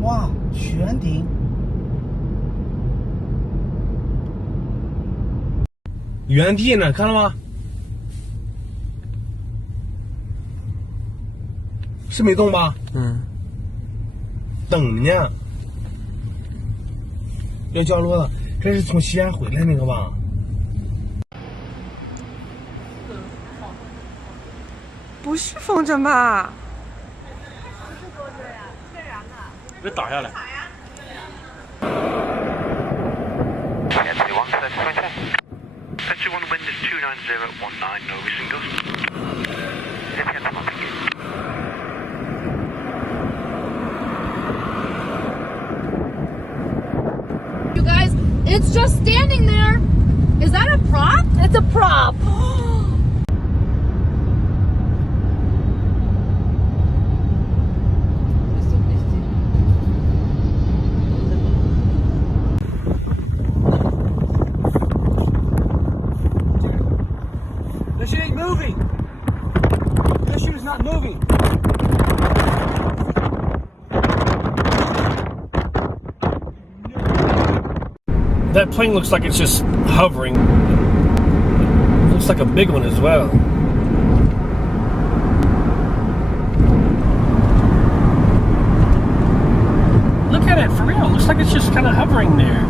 哇，悬停。原地呢，看到吗？是没动吧？等呢。要降落了，这是从西安回来那个吧？不是风筝吧？别打下来。Everyone wind is 29019, no wishing gust. If you begin. You guys, it's just standing there. Is that a prop? It's a prop. That shit ain't moving. That shit is not moving. That plane looks like it's just hovering. Looks like a big one as well. Look at it, for real. Looks like it's just kind of hovering there.